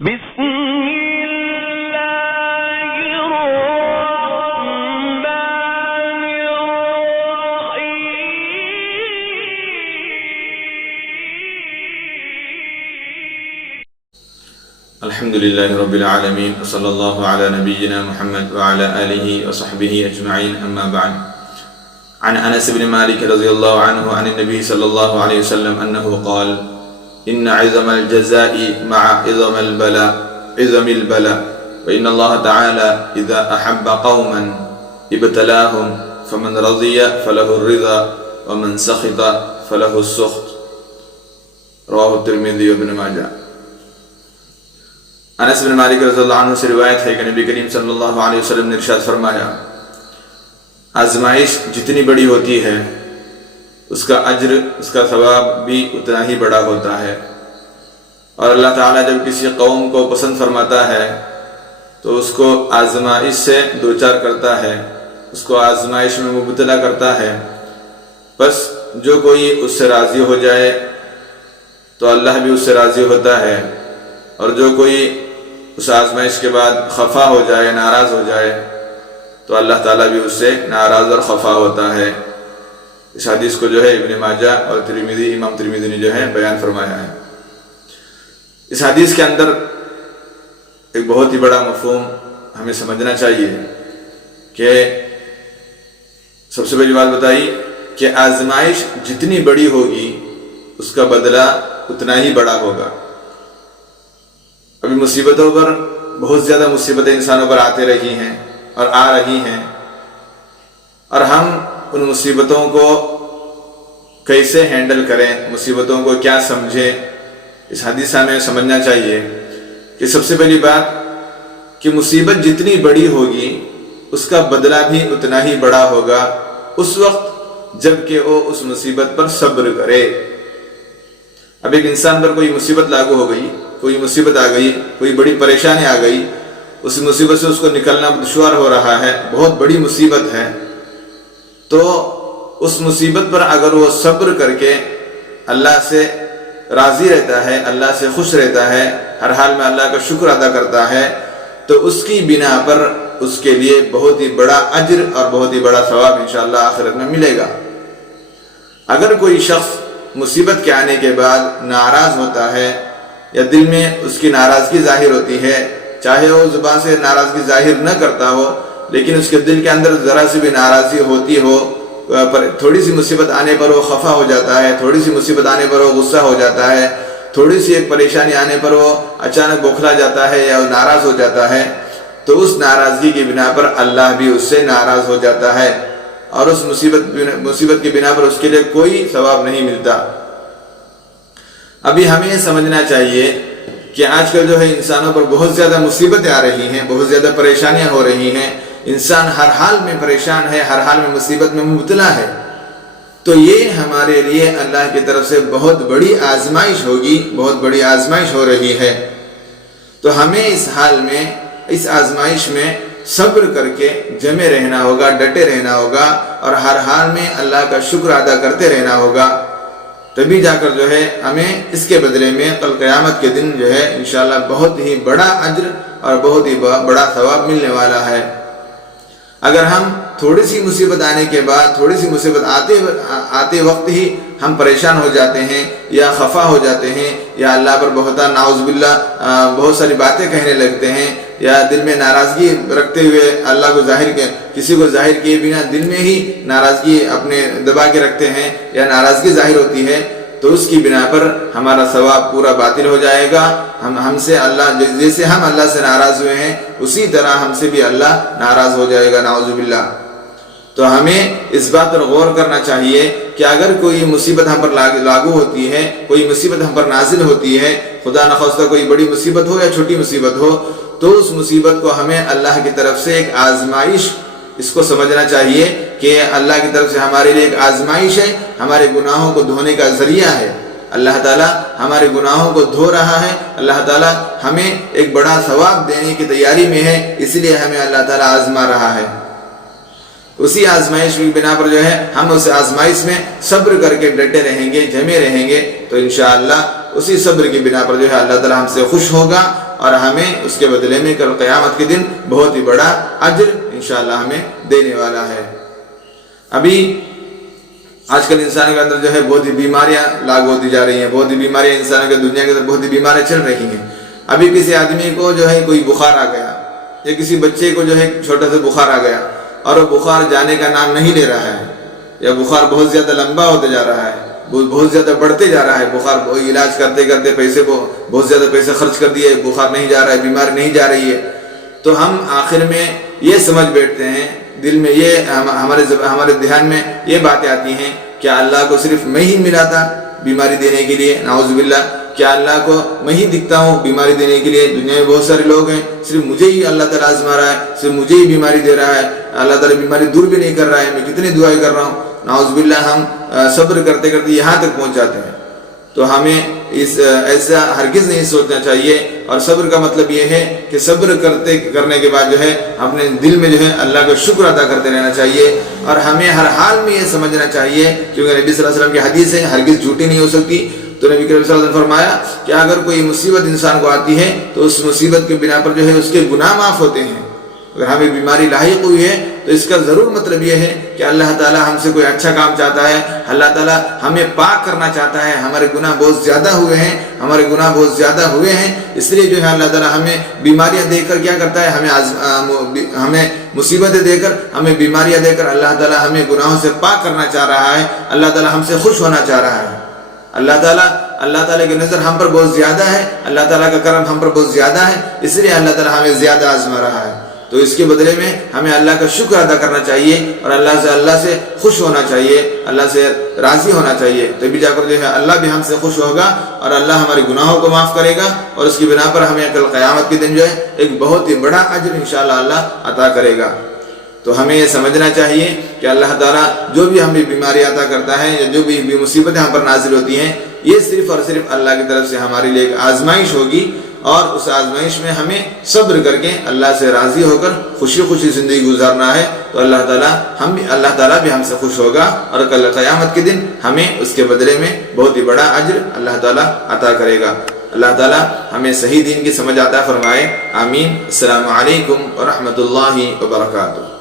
بسم اللہ الرحمن الرحیم الحمدللہ رب العالمین وصلی اللہ علی نبینا محمد وعلی آلہ وصحبہ اجمعین اما بعد عن انس بن مالک رضی اللہ عنہ عن النبی صلی اللہ علیہ وسلم انہ قال ان عظم الجزاء مع عظم البلاء وإن اللہ تعالی اذا احب قوما ابتلاهم فمن رضی فله الرضا ومن سخط فله السخط رواہ الترمذی وابن ماجہ۔ انس بن مالک رضی اللہ عنہ سے روایت ہے کہ نبی کریم صلی اللہ علیہ وسلم نے ارشاد فرمایا، آزمائش جتنی بڑی ہوتی ہے اس کا اجر، اس کا ثواب بھی اتنا ہی بڑا ہوتا ہے، اور اللہ تعالیٰ جب کسی قوم کو پسند فرماتا ہے تو اس کو آزمائش سے دوچار کرتا ہے، اس کو آزمائش میں مبتلا کرتا ہے، بس جو کوئی اس سے راضی ہو جائے تو اللہ بھی اس سے راضی ہوتا ہے، اور جو کوئی اس آزمائش کے بعد خفا ہو جائے، ناراض ہو جائے تو اللہ تعالیٰ بھی اس سے ناراض اور خفا ہوتا ہے۔ اس حدیث کو جو ہے ابن ماجہ اور ترمذی، امام ترمذی نے جو ہے بیان فرمایا ہے۔ اس حدیث کے اندر ایک بہت ہی بڑا مفہوم ہمیں سمجھنا چاہیے کہ سب سے پہلی بات بتائی کہ آزمائش جتنی بڑی ہوگی اس کا بدلہ اتنا ہی بڑا ہوگا۔ ابھی مصیبتوں پر بہت زیادہ مصیبتیں انسانوں پر آتے رہی ہیں اور آ رہی ہیں، اور ہم ان مصیبتوں کو کیسے ہینڈل کریں، مصیبتوں کو کیا سمجھیں، اس حدیث میں سمجھنا چاہیے کہ سب سے پہلی بات کہ مصیبت جتنی بڑی ہوگی اس کا بدلہ بھی اتنا ہی بڑا ہوگا اس وقت جب کہ وہ اس مصیبت پر صبر کرے۔ اب ایک انسان پر کوئی مصیبت لاگو ہو گئی، کوئی مصیبت آ گئی، کوئی بڑی پریشانی آ گئی، اس مصیبت سے اس کو نکلنا دشوار ہو رہا ہے، بہت بڑی مصیبت ہے، تو اس مصیبت پر اگر وہ صبر کر کے اللہ سے راضی رہتا ہے، اللہ سے خوش رہتا ہے، ہر حال میں اللہ کا شکر ادا کرتا ہے، تو اس کی بنا پر اس کے لیے بہت ہی بڑا اجر اور بہت ہی بڑا ثواب انشاءاللہ آخرت میں ملے گا۔ اگر کوئی شخص مصیبت کے آنے کے بعد ناراض ہوتا ہے یا دل میں اس کی ناراضگی ظاہر ہوتی ہے، چاہے وہ زبان سے ناراضگی ظاہر نہ کرتا ہو لیکن اس کے دل کے اندر ذرا سی بھی ناراضگی ہوتی ہو، تھوڑی سی مصیبت آنے پر وہ خفا ہو جاتا ہے، تھوڑی سی مصیبت آنے پر وہ غصہ ہو جاتا ہے، تھوڑی سی ایک پریشانی آنے پر وہ اچانک بوکھلا جاتا ہے یا ناراض ہو جاتا ہے، تو اس ناراضگی کی بنا پر اللہ بھی اس سے ناراض ہو جاتا ہے، اور اس مصیبت کی بنا پر اس کے لیے کوئی ثواب نہیں ملتا۔ ابھی ہمیں یہ سمجھنا چاہیے کہ آج کل جو ہے انسانوں پر بہت زیادہ مصیبتیں آ رہی ہیں، بہت زیادہ پریشانیاں ہو رہی ہیں، انسان ہر حال میں پریشان ہے، ہر حال میں مصیبت میں مبتلا ہے، تو یہ ہمارے لیے اللہ کی طرف سے بہت بڑی آزمائش ہوگی، بہت بڑی آزمائش ہو رہی ہے، تو ہمیں اس حال میں، اس آزمائش میں صبر کر کے جمے رہنا ہوگا، ڈٹے رہنا ہوگا، اور ہر حال میں اللہ کا شکر ادا کرتے رہنا ہوگا، تبھی جا کر جو ہے ہمیں اس کے بدلے میں کل قیامت کے دن جو ہے انشاءاللہ بہت ہی بڑا اجر اور بہت ہی بڑا ثواب ملنے والا ہے۔ اگر ہم تھوڑی سی مصیبت آنے کے بعد، تھوڑی سی مصیبت آتے وقت ہی ہم پریشان ہو جاتے ہیں یا خفا ہو جاتے ہیں یا اللہ پر بہتان نعوذ باللہ بہت ساری باتیں کہنے لگتے ہیں، یا دل میں ناراضگی رکھتے ہوئے اللہ کو کسی کو ظاہر کیے بنا دل میں ہی ناراضگی اپنے دبا کے رکھتے ہیں یا ناراضگی ظاہر ہوتی ہے، تو اس کی بنا پر ہمارا ثواب پورا باطل ہو جائے گا۔ ہم سے اللہ، جیسے ہم اللہ سے ناراض ہوئے ہیں اسی طرح ہم سے بھی اللہ ناراض ہو جائے گا، نعوذ باللہ۔ تو ہمیں اس بات پر غور کرنا چاہیے کہ اگر کوئی مصیبت ہم پر لاگو ہوتی ہے، کوئی مصیبت ہم پر نازل ہوتی ہے، خدا نخواستہ کوئی بڑی مصیبت ہو یا چھوٹی مصیبت ہو، تو اس مصیبت کو ہمیں اللہ کی طرف سے ایک آزمائش، اس کو سمجھنا چاہیے کہ اللہ کی طرف سے ہمارے لیے ایک آزمائش ہے، ہمارے گناہوں کو دھونے کا ذریعہ ہے، اللہ تعالیٰ ہمارے گناہوں کو دھو رہا ہے، اللہ تعالیٰ ہمیں ایک بڑا ثواب دینے کی تیاری میں ہے، اس لیے ہمیں اللہ تعالیٰ آزما رہا ہے۔ اسی آزمائش کی بنا پر جو ہے ہم اس آزمائش میں صبر کر کے ڈٹے رہیں گے، جمے رہیں گے، تو انشاءاللہ اسی صبر کی بنا پر جو ہے اللہ تعالیٰ ہم سے خوش ہوگا اور ہمیں اس کے بدلے میں کل قیامت کے دن بہت ہی بڑا اجر انشاءاللہ ہمیں دینے والا ہے۔ ابھی آج کل انسانوں کے اندر جو ہے بہت ہی بیماریاں لاگو ہوتی جا رہی ہیں، بہت ہی بیماریاں انسانوں کے دنیا کے اندر بہت ہی بیماریاں چل رہی ہیں۔ ابھی کسی آدمی کو جو ہے کوئی بخار آ گیا، یا کسی بچے کو جو ہے چھوٹا سا بخار آ گیا اور وہ بخار جانے کا نام نہیں لے رہا ہے، یا بخار بہت زیادہ لمبا ہوتے جا رہا ہے، بہت زیادہ بڑھتے جا رہا ہے، بخار علاج کرتے کرتے پیسے کو بہت زیادہ پیسے خرچ کر دیے، بخار نہیں جا رہا ہے، بیماری نہیں جا رہی ہے، تو ہم آخر میں یہ سمجھ بیٹھتے ہیں، دل میں یہ ہمارے دھیان میں یہ باتیں آتی ہیں، کیا اللہ کو صرف میں ہی ملا تھا بیماری دینے کے لیے؟ نعوذ باللہ، کیا اللہ کو میں ہی دکھتا ہوں بیماری دینے کے لیے؟ دنیا میں بہت سارے لوگ ہیں، صرف مجھے ہی اللہ تعالیٰ آزما رہا ہے، صرف مجھے ہی بیماری دے رہا ہے، اللہ تعالیٰ بیماری دور بھی نہیں کر رہا ہے، میں کتنی دعائیں کر رہا ہوں۔ نعوذ باللہ، ہم صبر کرتے کرتے یہاں تک پہنچ جاتے ہیں۔ تو ہمیں ایسا ہرگز نہیں سوچنا چاہیے، اور صبر کا مطلب یہ ہے کہ صبر کرنے کے بعد جو ہے اپنے دل میں جو ہے اللہ کا شکر ادا کرتے رہنا چاہیے، اور ہمیں ہر حال میں یہ سمجھنا چاہیے، کیونکہ نبی صلی اللہ علیہ وسلم کی حدیث ہے ہرگز جھوٹی نہیں ہو سکتی۔ تو نبی کریم صلی اللہ علیہ وسلم فرمایا کہ اگر کوئی مصیبت انسان کو آتی ہے تو اس مصیبت کے بنا پر جو ہے اس کے گناہ معاف ہوتے ہیں۔ اگر ہمیں بیماری لاحق ہوئی ہے تو اس کا ضرور مطلب یہ ہے کہ اللہ تعالیٰ ہم سے کوئی اچھا کام چاہتا ہے، اللہ تعالیٰ ہمیں پاک کرنا چاہتا ہے، ہمارے گناہ بہت زیادہ ہوئے ہیں، اس لیے جو ہے اللہ تعالیٰ ہمیں بیماریاں دے کر کیا کرتا ہے، ہمیں مصیبتیں دے کر، ہمیں بیماریاں دے کر اللہ تعالیٰ ہمیں گناہوں سے پاک کرنا چاہ رہا ہے، اللہ تعالیٰ ہم سے خوش ہونا چاہ رہا ہے۔ اللہ تعالیٰ کی نظر ہم پر بہت زیادہ ہے، اللہ تعالیٰ کا کرم ہم پر بہت زیادہ ہے، اس لیے اللہ تعالیٰ ہمیں زیادہ آزما رہا ہے۔ تو اس کے بدلے میں ہمیں اللہ کا شکر ادا کرنا چاہیے، اور اللہ سے خوش ہونا چاہیے، اللہ سے راضی ہونا چاہیے، تبھی جا کر جو ہے اللہ بھی ہم سے خوش ہوگا، اور اللہ ہمارے گناہوں کو معاف کرے گا، اور اس کی بنا پر ہمیں کل قیامت کے دن جو ہے ایک بہت ہی بڑا اجر انشاءاللہ اللہ عطا کرے گا۔ تو ہمیں یہ سمجھنا چاہیے کہ اللہ تعالیٰ جو بھی ہمیں بیماری عطا کرتا ہے، یا جو بھی مصیبتیں ہم پر نازل ہوتی ہیں، یہ صرف اور صرف اللہ کی طرف سے ہمارے لیے ایک آزمائش ہوگی، اور اس آزمائش میں ہمیں صبر کر کے اللہ سے راضی ہو کر خوشی خوشی زندگی گزارنا ہے، تو اللہ تعالیٰ بھی ہم سے خوش ہوگا، اور کل قیامت کے دن ہمیں اس کے بدلے میں بہت ہی بڑا اجر اللہ تعالیٰ عطا کرے گا۔ اللہ تعالیٰ ہمیں صحیح دین کی سمجھ عطا فرمائے، آمین۔ السلام علیکم ورحمۃ اللہ وبرکاتہ۔